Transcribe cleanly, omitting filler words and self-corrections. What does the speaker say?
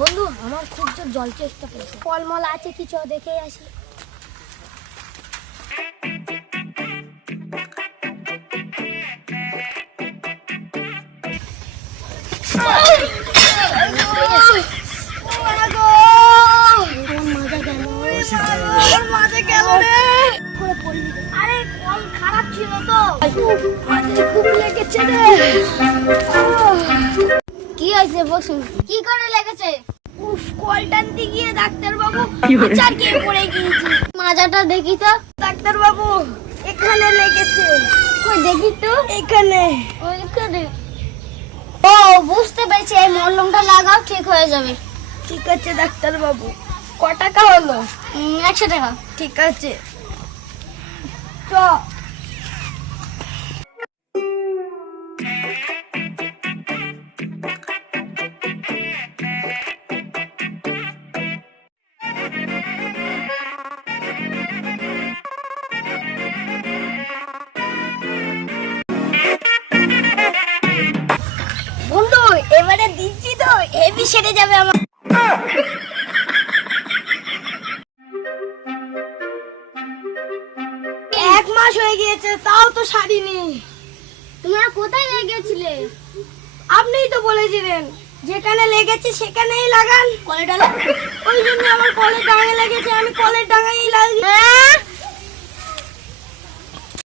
বন্ধু আমার খুব জোর জল চেষ্টা পেয়েছে, ফলমল আছে কিছু দেখে আসি। খারাপ ছিল তো, খুব লেগেছে রে। কি হয়েছে বসুন? কি করে লেগেছে? উফ, কল টানতে গিয়ে ডাক্তার বাবু আচার খেয়ে পড়ে গিয়েছি। মাজাটা দেখি তো। ডাক্তার বাবু এখানে লেগেছে। কই দেখি তো। এখানে। ওইখানে। ও বুঝতে পেরেছি, এই মলমটা লাগাও ঠিক হয়ে যাবে। ঠিক আছে ডাক্তার বাবু। ক টাকা হলো? 100 টাকা। ঠিক আছে তো। বন্ধু এবারে দিচ্ছি তো, হেভি সেরে যাবে আমার। এক মাস হয়ে গিয়েছে তাও তো সারিনি। তোমরা কোথায় লেগেছিলে? আপনিই তো বলেছিলেন যেখানে লেগেছে সেখানেই লাগান। কলের ডাঙা? ওই জন্য আমার কলের ডাঙায় লেগেছে, আমি কলের ডাঙায় লাগিয়ে।